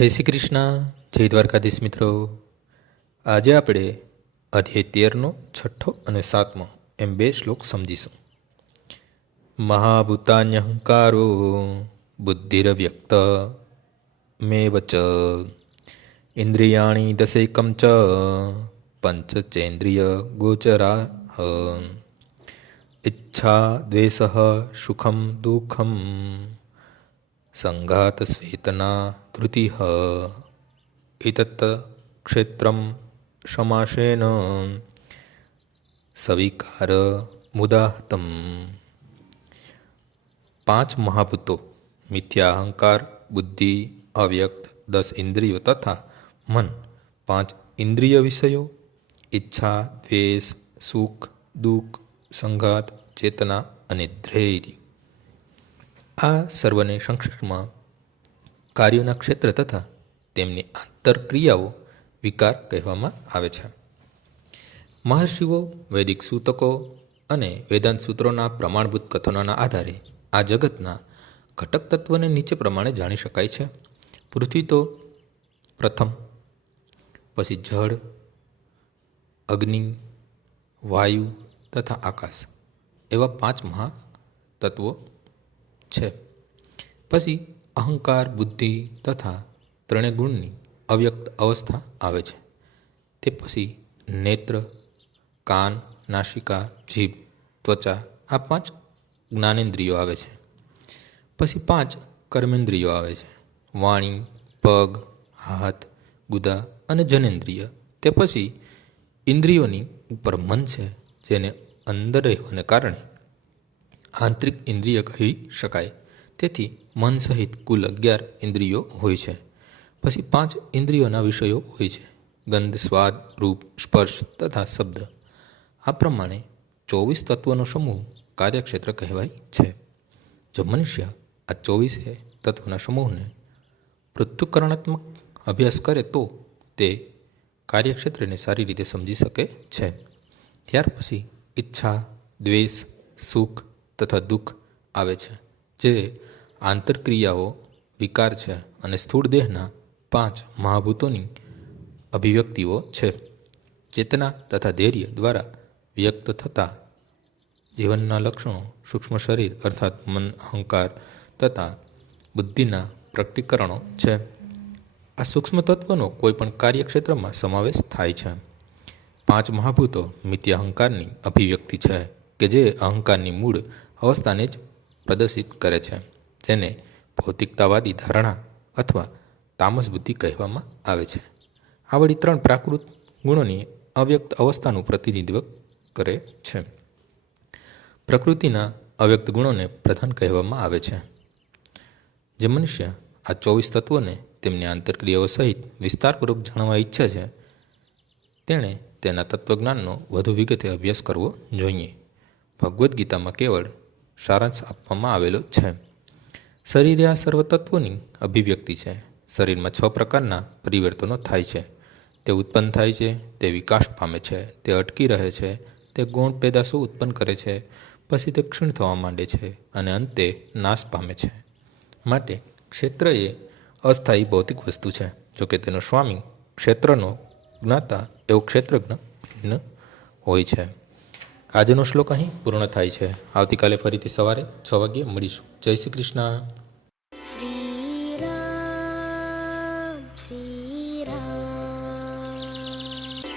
જય શ્રી કૃષ્ણ, જય દ્વારકાધીશ મિત્રો. આજે આપણે અધ્યાય 13નો 6ઠ્ઠો અને 7મો એમ બે શ્લોક સમજીશું. મહાભૂતાન્યહંકારો બુદ્ધિરવ્યક્ત મેવ ચ ઇન્દ્રિયાણી દશૈકમ ચ પંચચેન્દ્રિય ગોચરા ઈચ્છા દ્વેષ સુખમ દુઃખમ સંઘાત સ્વેતના ધૃતિ એતત્ ક્ષેત્રમ સમાસેન સવિકાર મુદાહતમ. 5 મહાભૂતો મિથ્યા અહંકાર, બુદ્ધિ, અવ્યક્ત 10 ઇન્દ્રિયો તથા મન 5 ઇન્દ્રિય વિષયો, ઈચ્છા, દ્વેષ, સુખ, દુઃખ, સંઘાત, ચેતના અને ધૈર્ય. આ સર્વને સંક્ષેપમાં કાર્યોના ક્ષેત્ર તથા તેમની આંતરક્રિયાઓ વિકાર કહેવામાં આવે છે. મહર્ષિઓ, વૈદિક સૂતકો અને વેદાંત સૂત્રોના પ્રમાણભૂત કથનોના આધારે આ જગતના ઘટક તત્વને નીચે પ્રમાણે જાણી શકાય છે. પૃથ્વી તો પ્રથમ, પછી જળ, અગ્નિ, વાયુ તથા આકાશ એવા 5 મહાતત્વો છે. પછી અહંકાર, બુદ્ધિ તથા ત્રણેય ગુણની અવ્યક્ત અવસ્થા આવે છે. તે પછી નેત્ર, કાન, નાસિકા, જીભ, ત્વચા આ 5 જ્ઞાનેન્દ્રિયો આવે છે. પછી 5 કર્મેન્દ્રિયો આવે છે: વાણી, પગ, હાથ, ગુદા અને જનેન્દ્રિય. તે પછી ઇન્દ્રિયોની ઉપર મન છે, જેને અંદર રહેવાને કારણે આંતરિક ઇન્દ્રિય કહી શકાય. તેથી મન સહિત કુલ 11 ઇન્દ્રિયો હોય છે. પછી 5 ઇન્દ્રિયોના વિષયો હોય છે: ગંધ, સ્વાદ, રૂપ, સ્પર્શ તથા શબ્દ. આ પ્રમાણે 24 તત્વોનો સમૂહ કાર્યક્ષેત્ર કહેવાય છે. જો મનુષ્ય આ 24 તત્વોના સમૂહને પૃથ્થકરણાત્મક અભ્યાસ કરે તો તે કાર્યક્ષેત્રને સારી રીતે સમજી શકે છે. ત્યાર પછી ઈચ્છા, દ્વેષ, સુખ તથા દુઃખ આવે છે, જે આંતરક્રિયાઓ વિકાર છે અને સ્થૂળ દેહના 5 મહાભૂતોની અભિવ્યક્તિઓ છે. ચેતના તથા ધૈર્ય દ્વારા વ્યક્ત થતા જીવનના લક્ષણો સૂક્ષ્મ શરીર અર્થાત મન, અહંકાર તથા બુદ્ધિના પ્રકટીકરણો છે. આ સૂક્ષ્મ તત્વનો કોઈ પણ કાર્યક્ષેત્રમાં સમાવેશ થાય છે. 5 મહાભૂતો મિથ્યા અહંકારની અભિવ્યક્તિ છે કે જે અહંકારની મૂળ અવસ્થાને જ પ્રદર્શિત કરે છે, જેને ભૌતિકતાવાદી ધારણા અથવા તામસ બુદ્ધિ કહેવામાં આવે છે. આ વળી 3 પ્રાકૃત ગુણોની અવ્યક્ત અવસ્થાનું પ્રતિનિધિત્વ કરે છે. પ્રકૃતિના અવ્યક્ત ગુણોને પ્રધાન કહેવામાં આવે છે. જે મનુષ્ય આ 24 તત્વોને તેમની આંતરક્રિયાઓ સહિત વિસ્તારપૂર્વક જાણવા ઈચ્છે છે, તેણે તેના તત્વજ્ઞાનનો વધુ વિગતે અભ્યાસ કરવો જોઈએ. ભગવદ્ ગીતામાં કેવળ સારાંશ આપવામાં આવેલો છે. શરીરે આ સર્વ તત્વોની અભિવ્યક્તિ છે. શરીરમાં 6 પ્રકારના પરિવર્તનો થાય છે. તે ઉત્પન્ન થાય છે, તે વિકાસ પામે છે, તે અટકી રહે છે, તે ગૌણ પેદાશો ઉત્પન્ન કરે છે, પછી તે ક્ષીણ થવા માંડે છે અને અંતે નાશ પામે છે. માટે ક્ષેત્ર એ અસ્થાયી ભૌતિક વસ્તુ છે. જોકે તેનો સ્વામી ક્ષેત્રનો જ્ઞાતા એવો ક્ષેત્રજ્ઞ ભિન્ન હોય છે. આજનો શ્લોક અહીં પૂર્ણ થાય છે. આવતીકાલે ફરીથી સવારે 6 વાગ્યે મળીશું. જય શ્રી કૃષ્ણ. શ્રી રામ